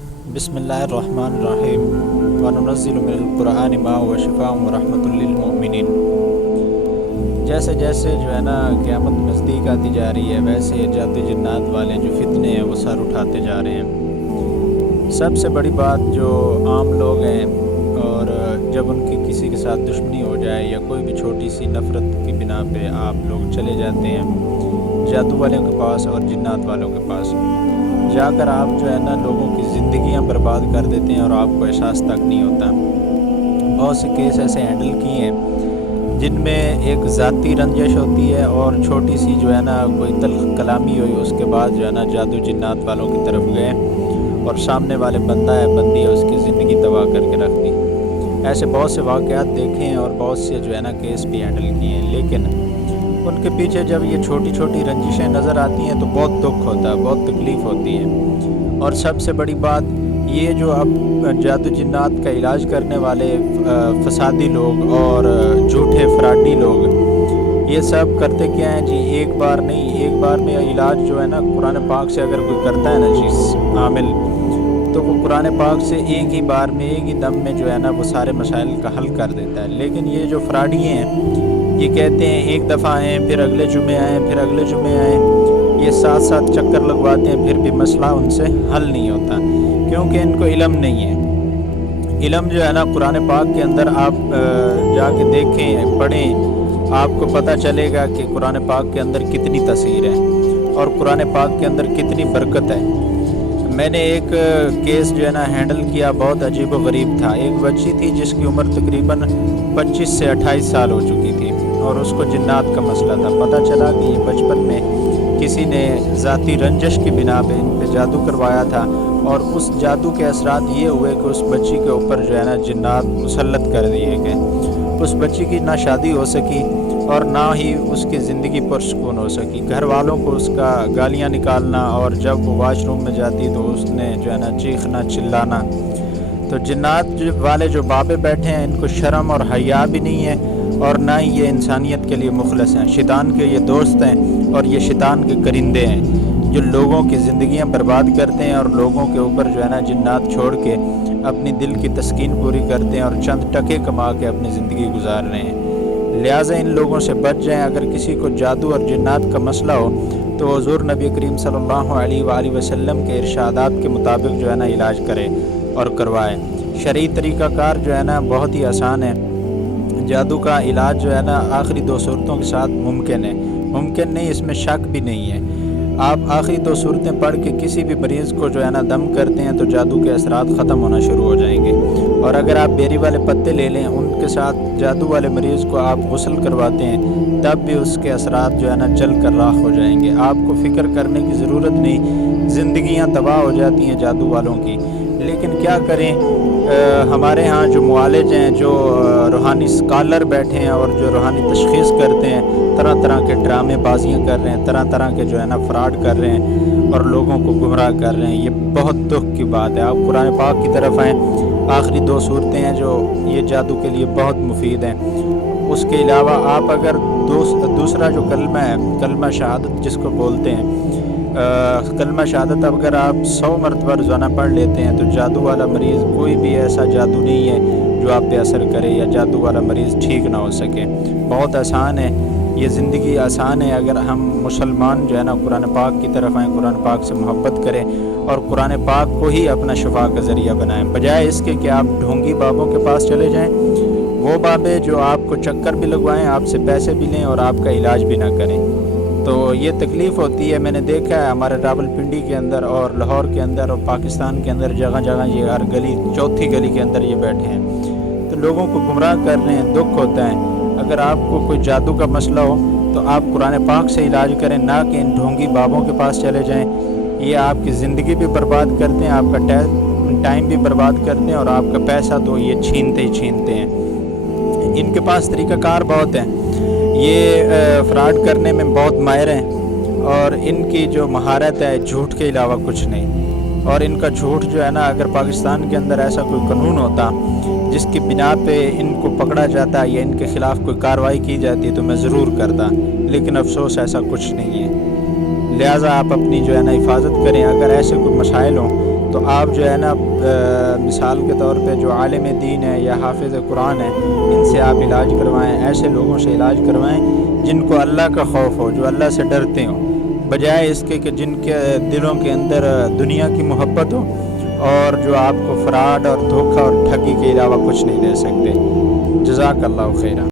بسم اللہ الرحمن الرحیم وننزل من القرآن ما هو شفاء ورحمۃ للمؤمنین۔ جیسے جیسے جو ہے نا قیامت نزدیک آتی جا رہی ہے، ویسے جادو جنات والے جو فتنے ہیں وہ سر اٹھاتے جا رہے ہیں۔ سب سے بڑی بات جو عام لوگ ہیں، اور جب ان کی کسی کے ساتھ دشمنی ہو جائے یا کوئی بھی چھوٹی سی نفرت کی بنا پہ آپ لوگ چلے جاتے ہیں جادو والوں کے پاس اور جنات والوں کے پاس، جا کر آپ جو ہے نا لوگوں کی زندگیاں برباد کر دیتے ہیں اور آپ کو احساس تک نہیں ہوتا۔ بہت سے کیس ایسے ہینڈل کیے ہیں جن میں ایک ذاتی رنجش ہوتی ہے اور چھوٹی سی جو ہے نا کوئی تلخ کلامی ہوئی، اس کے بعد جو ہے نا جادو جنات والوں کی طرف گئے اور سامنے والے بندہ ہے بندی ہے اس کی زندگی تباہ کر کے رکھ دی۔ ایسے بہت سے واقعات دیکھے ہیں اور بہت سے جو ہے نا کیس بھی ہینڈل کیے ہیں، لیکن ان کے پیچھے جب یہ چھوٹی چھوٹی رنجشیں نظر آتی ہیں تو بہت دکھ ہوتا ہے، بہت تکلیف ہوتی ہے۔ اور سب سے بڑی بات یہ جو اب جادو جنات کا علاج کرنے والے فسادی لوگ اور جھوٹے فراڈی لوگ، یہ سب کرتے کیا ہیں جی، ایک بار نہیں، ایک بار میں علاج جو ہے نا قرآن پاک سے اگر کوئی کرتا ہے نا چیز عامل، تو وہ قرآن پاک سے ایک ہی بار میں ایک ہی دم میں جو ہے نا وہ سارے مسائل کا حل کر دیتا ہے۔ لیکن یہ جو فراڈی ہیں یہ کہتے ہیں ایک دفعہ آئیں، پھر اگلے جمعے آئیں، پھر اگلے جمعے آئیں، یہ ساتھ ساتھ چکر لگواتے ہیں، پھر بھی مسئلہ ان سے حل نہیں ہوتا، کیونکہ ان کو علم نہیں ہے۔ علم جو ہے نا قرآن پاک کے اندر آپ جا کے دیکھیں، پڑھیں، آپ کو پتہ چلے گا کہ قرآن پاک کے اندر کتنی تاثیر ہے اور قرآن پاک کے اندر کتنی برکت ہے۔ میں نے ایک کیس جو ہے نا ہینڈل کیا، بہت عجیب و غریب تھا۔ ایک بچی تھی جس کی عمر تقریباً 25 سے 28 سال ہو چکی تھی اور اس کو جنات کا مسئلہ تھا۔ پتہ چلا کہ یہ بچپن میں کسی نے ذاتی رنجش کی بنا پہ ان پہ جادو کروایا تھا، اور اس جادو کے اثرات یہ ہوئے کہ اس بچی کے اوپر جو ہے نا جنات مسلط کر دیے گئے۔ اس بچی کی نہ شادی ہو سکی اور نہ ہی اس کی زندگی پرسکون ہو سکی۔ گھر والوں کو اس کا گالیاں نکالنا، اور جب وہ واش روم میں جاتی تو اس نے جو ہے نا چیخنا چلانا۔ تو جنات والے جو بابے بیٹھے ہیں ان کو شرم اور حیا بھی نہیں ہے، اور نہ ہی یہ انسانیت کے لیے مخلص ہیں۔ شیطان کے یہ دوست ہیں اور یہ شیطان کے کرندے ہیں جو لوگوں کی زندگیاں برباد کرتے ہیں اور لوگوں کے اوپر جو ہے نا جنات چھوڑ کے اپنی دل کی تسکین پوری کرتے ہیں اور چند ٹکے کما کے اپنی زندگی گزار رہے ہیں۔ لہٰذا ان لوگوں سے بچ جائیں۔ اگر کسی کو جادو اور جنات کا مسئلہ ہو تو حضور نبی کریم صلی اللہ علیہ وآلہ وسلم کے ارشادات کے مطابق جو ہے نا علاج کرے اور کروائے۔ شرعی طریقہ کار جو ہے نا بہت ہی آسان ہے۔ جادو کا علاج جو ہے نا آخری 2 صورتوں کے ساتھ ممکن ہے، ممکن نہیں، اس میں شک بھی نہیں ہے۔ آپ آخری 2 صورتیں پڑھ کے کسی بھی مریض کو جو ہے نا دم کرتے ہیں تو جادو کے اثرات ختم ہونا شروع ہو جائیں گے۔ اور اگر آپ بیری والے پتے لے لیں، ان کے ساتھ جادو والے مریض کو آپ غسل کرواتے ہیں، تب بھی اس کے اثرات جو ہے نا جل کر راکھ ہو جائیں گے۔ آپ کو فکر کرنے کی ضرورت نہیں، زندگیاں تباہ ہو جاتی ہیں جادو والوں کی۔ لیکن کیا کریں، ہمارے ہاں جو معالج ہیں، جو روحانی اسکالر بیٹھے ہیں اور جو روحانی تشخیص کرتے ہیں، طرح طرح کے ڈرامے بازیاں کر رہے ہیں، طرح طرح کے جو ہے نا فراڈ کر رہے ہیں اور لوگوں کو گمراہ کر رہے ہیں۔ یہ بہت دکھ کی بات ہے۔ آپ قرآن پاک کی طرف آئیں، آخری 2 صورتیں ہیں جو یہ جادو کے لیے بہت مفید ہیں۔ اس کے علاوہ آپ اگر دوسرا جو کلمہ ہے، کلمہ شہادت جس کو بولتے ہیں، کلمہ شہادت اگر آپ 100 مرتبہ روزانہ پڑھ لیتے ہیں تو جادو والا مریض، کوئی بھی ایسا جادو نہیں ہے جو آپ پہ اثر کرے یا جادو والا مریض ٹھیک نہ ہو سکے۔ بہت آسان ہے، یہ زندگی آسان ہے اگر ہم مسلمان جو ہے نا قرآن پاک کی طرف آئیں، قرآن پاک سے محبت کریں اور قرآن پاک کو ہی اپنا شفا کا ذریعہ بنائیں، بجائے اس کے کہ آپ ڈھونگی بابوں کے پاس چلے جائیں، وہ بابے جو آپ کو چکر بھی لگوائیں، آپ سے پیسے بھی لیں اور آپ کا علاج بھی نہ کریں۔ تو یہ تکلیف ہوتی ہے۔ میں نے دیکھا ہے ہمارے راول پنڈی کے اندر اور لاہور کے اندر اور پاکستان کے اندر جگہ جگہ یہ ہر گلی، چوتھی گلی کے اندر یہ بیٹھے ہیں، تو لوگوں کو گمراہ کر رہے ہیں۔ دکھ ہوتا ہے۔ اگر آپ کو کوئی جادو کا مسئلہ ہو تو آپ قرآن پاک سے علاج کریں، نہ کہ ان ڈھونگی بابوں کے پاس چلے جائیں۔ یہ آپ کی زندگی بھی برباد کرتے ہیں، آپ کا ٹائم بھی برباد کرتے ہیں اور آپ کا پیسہ تو یہ چھینتے ہی چھینتے ہیں۔ ان کے پاس طریقہ کار بہت ہیں، یہ فراڈ کرنے میں بہت ماہر ہیں، اور ان کی جو مہارت ہے جھوٹ کے علاوہ کچھ نہیں۔ اور ان کا جھوٹ جو ہے نا، اگر پاکستان کے اندر ایسا کوئی قانون ہوتا جس کی بنا پہ ان کو پکڑا جاتا یا ان کے خلاف کوئی کارروائی کی جاتی تو میں ضرور کرتا، لیکن افسوس ایسا کچھ نہیں ہے۔ لہٰذا آپ اپنی جو ہے نا حفاظت کریں۔ اگر ایسے کوئی مسائل ہوں تو آپ جو ہے نا مثال کے طور پہ جو عالم دین ہے یا حافظ قرآن ہے ان سے آپ علاج کروائیں، ایسے لوگوں سے علاج کروائیں جن کو اللہ کا خوف ہو، جو اللہ سے ڈرتے ہوں، بجائے اس کے کہ جن کے دلوں کے اندر دنیا کی محبت ہو اور جو آپ کو فراڈ اور دھوکہ اور ٹھگی کے علاوہ کچھ نہیں دے سکتے۔ جزاک اللہ خیرہ۔